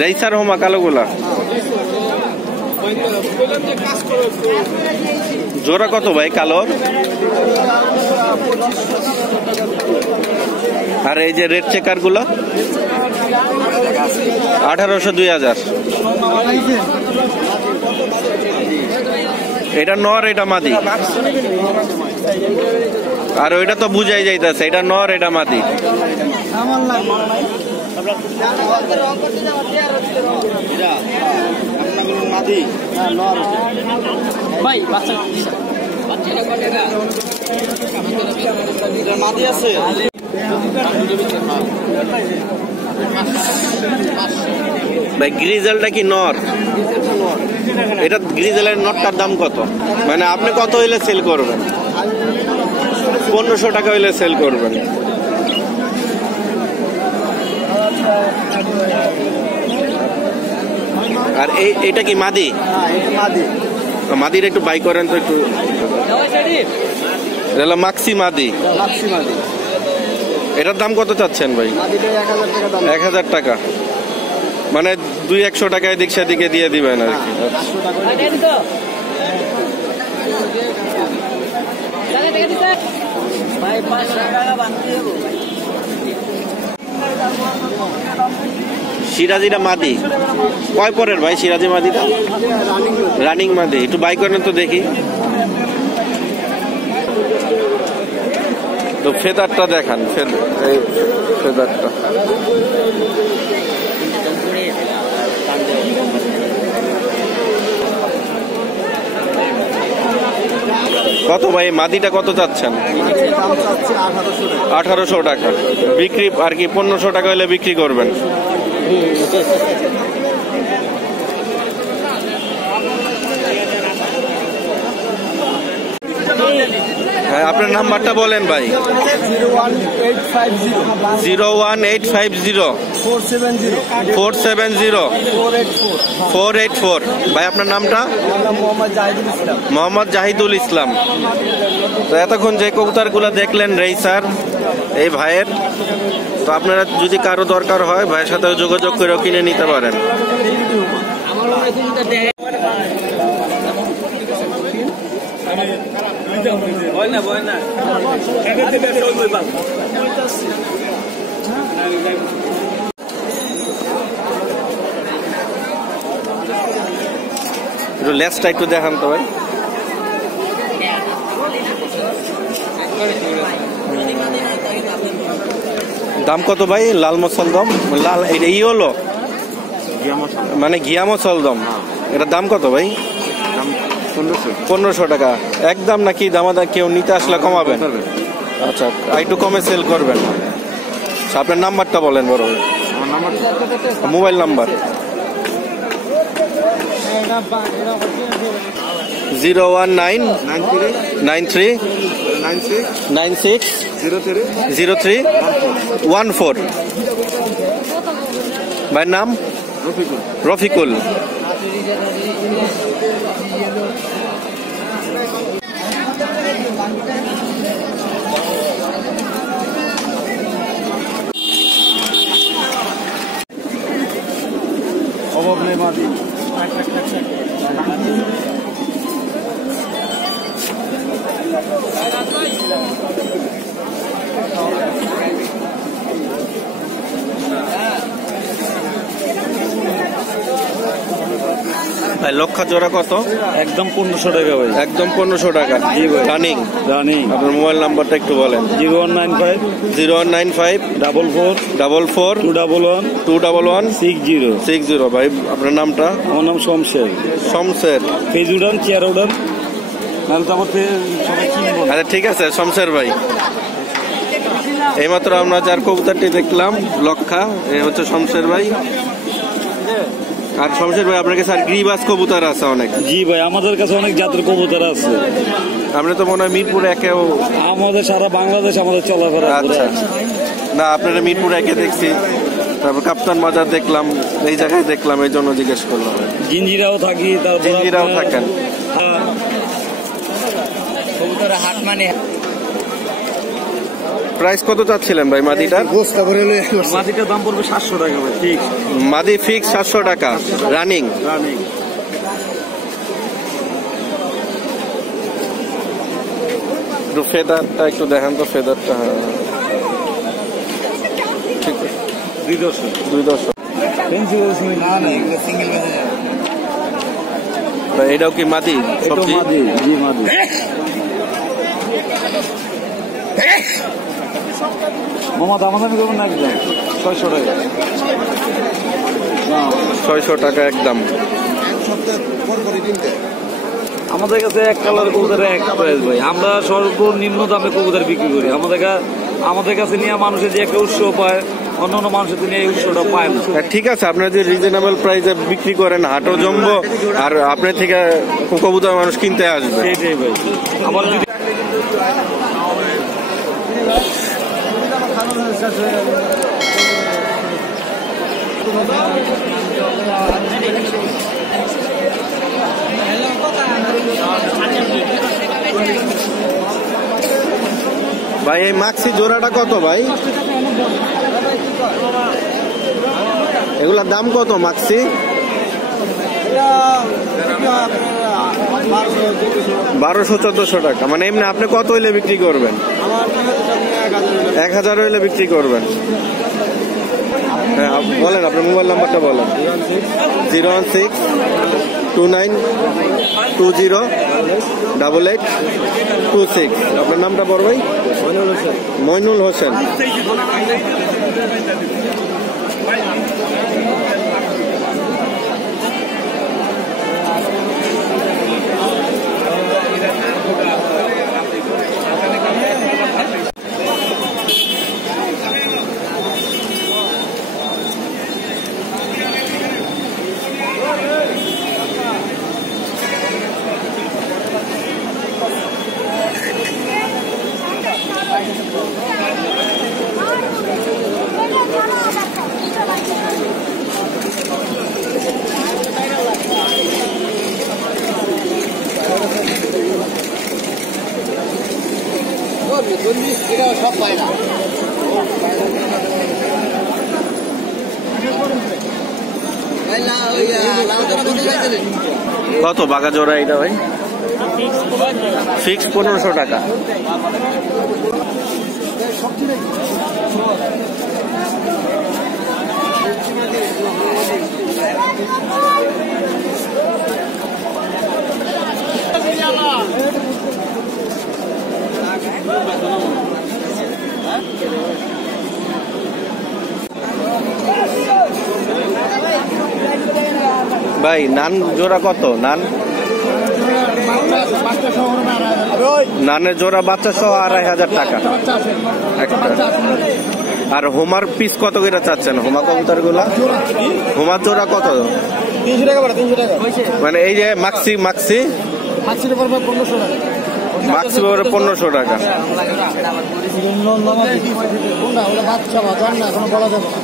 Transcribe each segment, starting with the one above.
Racer হোমা কালোগুলা জোড়া কত ভাই কালোর? আর এই যে রেড চেকার গুলো 1800 2000। এটা নর এটা মাদি, আর ওইটা তো বুঝাই যাইতেছে এটা নর এটা মাদি। ভাই গ্রিজেলটা কি নর? এটা গ্রিজেলের নটটার দাম কত? মানে আপনি কত হইলে সেল করবেন? 1500 টাকা হইলে সেল করবেন। আর এইটা কি মাদি? মাদির একটু বাই করেন তো একটু। মাক্সি মাদি। এটার দাম কত চাচ্ছেন ভাই? 1000 টাকা। মানে 200-100 টাকা এদিক সেদিকে দিয়ে দিবেন আর কি। সিরাজিটা মাদি কয় পরের ভাই? সিরাজি মাদিটা রানিং মাদি। একটু বাই করেন তো দেখি। তো ফেদারটা দেখান, ফেদারটা কত ভাই? মাদিটা কত চাচ্ছেন? 1800 টাকা। বিক্রি আর কি 1500 টাকা হলে বিক্রি করবেন। হ্যাঁ, আপনার নাম্বারটা বলেন ভাই। 01850 470 484। ভাই আপনার নামটা? মোহাম্মদ জাহিদুল ইসলাম। তো এতক্ষণ যে কবুতরগুলো দেখলেন রেসার এই ভাইয়ের, তো আপনারা যদি কারো দরকার হয় ভাইয়ের সাথে যোগাযোগ করে কিনে নিতে পারেন। একটু লেসটা একটু দেখান তো ভাই। দাম কত ভাই? লাল মসলদম, লাল এটা ই হলো মানে ঘিয়া মসলদম, এটার দাম কত ভাই? 1500 টাকা একদম নাকি? দামাদা কেউ নিতে আসলে কমাবেন? আচ্ছা, একটু কমে সেল করবেন। আপনার নাম্বারটা বলেন বড় ভাই। Mobile number 01939960314। ভাইয়ের নাম? রফিকুল। অভাব নেই মাদি। ভাই লক্ষা জোড়া কত? একদম 1500 টাকা ভাই। একদম 1500 টাকা। জি ভাই। রানিং। আপনার মোবাইল নাম্বারটা একটু বলেন। 0195 44 211 60। ভাই আপনার নামটা? আমার নাম শমশের। পেজ উড়ান, চেয়ার উড়ান। আচ্ছা ঠিক আছে শমশের ভাই। এইমাত্র আমরা যার কবুতরটি দেখলাম লক্ষা, এ হচ্ছে শমশের ভাই। আর শমশের ভাই আপনার কাছে আর গ্রিবাস কবুতর আছে অনেক? জি ভাই, আমাদের কাছে অনেক জাতের কবুতর আছে। আপনি তো মনে হয় মিরপুর একেও? আমাদের সারা বাংলাদেশ আমাদের চলাফেরা। আচ্ছা, না আপনারা মিরপুর একে দেখছি, তারপর কাপ্তান বাজার দেখলাম, এই জায়গায় দেখলাম, এই জন্য জিজ্ঞেস করলাম। জিঞ্জিরাও থাকি। জিঞ্জিরাও থাকেন? প্রাইস কত চাচ্ছিলেন ভাই মাদিটার? মাটিটার দাম পড়বে 700 টাকা ভাই, ঠিক। মাদি ফিক্স 700 টাকা রানিং। রানিং। একটু ফেদারটা একটু দেখান তো, ফেদারটা। হ্যাঁ ঠিক আছে, 210। এটাও কি মাদি? সবজি মাদি, জি মাদি। মোহাম্মদ আমাদের করবেন না একদম 600 টাকা। 600 টাকা একদম। আমাদের কাছে এক কালার কবুতরের এক প্রাইস ভাই। আমরা সর্বনিম্ন দামে কবুতর বিক্রি করি। আমাদের কাছে নিয়ে মানুষের যে একটা উৎস পায়, অন্যান্য মানুষের নিয়ে এই উৎসটা পায় না। ঠিক আছে, আপনারা যে রিজনেবল প্রাইসে বিক্রি করেন, হাটও জমবো আর আপনার থেকে কবুতর মানুষ কিনতে আসবে। সেইটাই ভাই। আমার যদি ভাই এই মাক্সি জোড়াটা কত ভাই? এগুলার দাম কত মাক্সি? 1200-1400 টাকা। মানে এমনি আপনি কত হইলে বিক্রি করবেন? 1000 হইলে বিক্রি করবেন। হ্যাঁ বলেন, আপনার মোবাইল নাম্বারটা বলেন। 01629208826। আপনার নামটা বড় ভাই? মইনুল হোসেন। কত বাঘা জোড়া এটা ভাই? ফিক্স 1500 টাকা। ভাই নান জোড়া কত? নানের জোড়া বাচ্চা সহ 2500 টাকা একটা। আর হোমার পিস কত করে চাচ্ছেন? হোমা কবুতর গুলা হোমার জোড়া কত? 300 টাকা। মানে এই যে মাক্সি পড়বে 1500 টাকা। মাক্সি পড়বে 1500 টাকা। বাচ্চা বাজার না, এখন বলা যাবে না।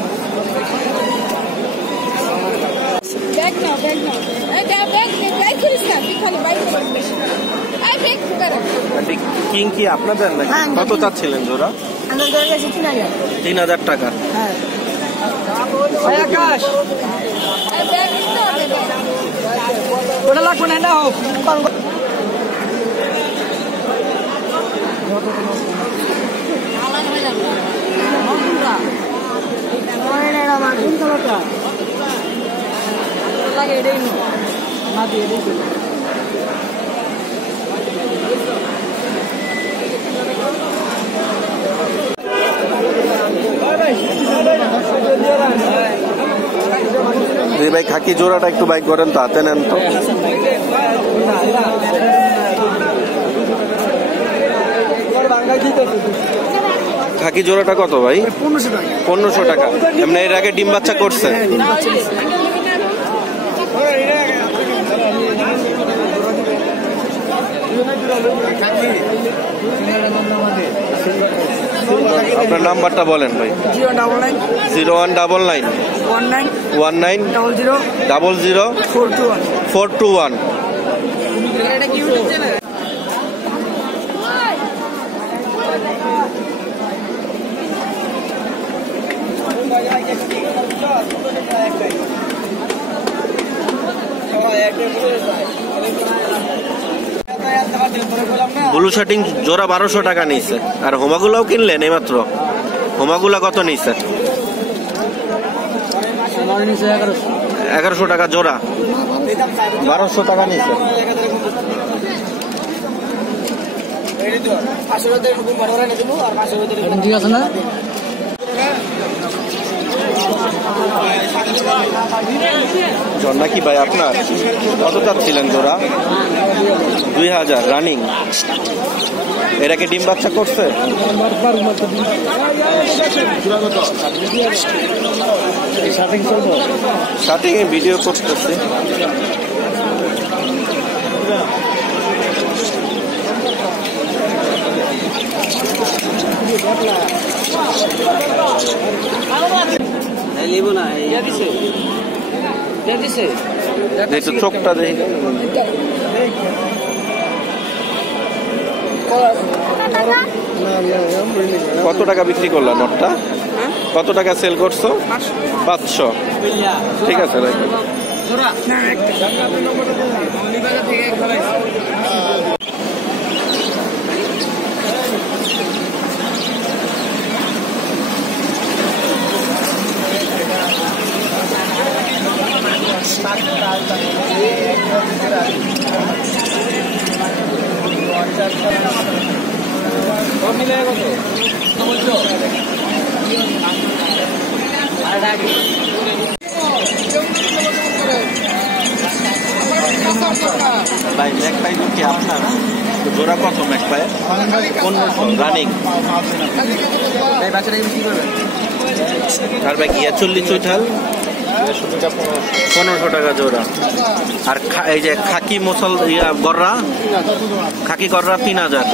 কিং কি আপনাদের নাকি? কত চাচ্ছিলেন জোড়া? 3000 টাকা। ওটা লাগবে না, এটা হোক। ভাই খাকি জোড়াটা একটু বাইক করেন তো, হাতে নেন তো। খাকি জোড়াটা কত ভাই? 1500 টাকা। এমনি এর আগে ডিম বাচ্চা করছে? আপনার নাম্বারটা বলেন ভাই। 0199 19 00 421। ব্লু শার্টিং জোড়া 1200 টাকা নিচ্ছে। আর হোমাগুলাও কিনলেন এইমাত্র? হোমাগুলা কত নিচ্ছে? 1100 টাকা জোড়া, 1200 টাকা নিচ্ছে। ঠিক আছে না? ঝর্ণা কি ভাই আপনার? কত চাচ্ছিলেন জোড়া? 2000 রানিং। এটাকে ডিম বাচ্চা করছে? শার্টিং এ ভিডিও করতেছি। দেখো চোখটা দেখি। কত টাকা বিক্রি করলা নটটা? কত টাকা সেল করছো? 500। ঠিক আছে রাখো। ভাই ম্যাকপাই কি আপনার? জোড়া কত ম্যাকপাই? 1500 রানিং। আর ভাই গিয়া 40 চৈঠাল 1500 টাকা জোড়া। আর এই যে খাকি মশল গররা, খাকি গররা 3000।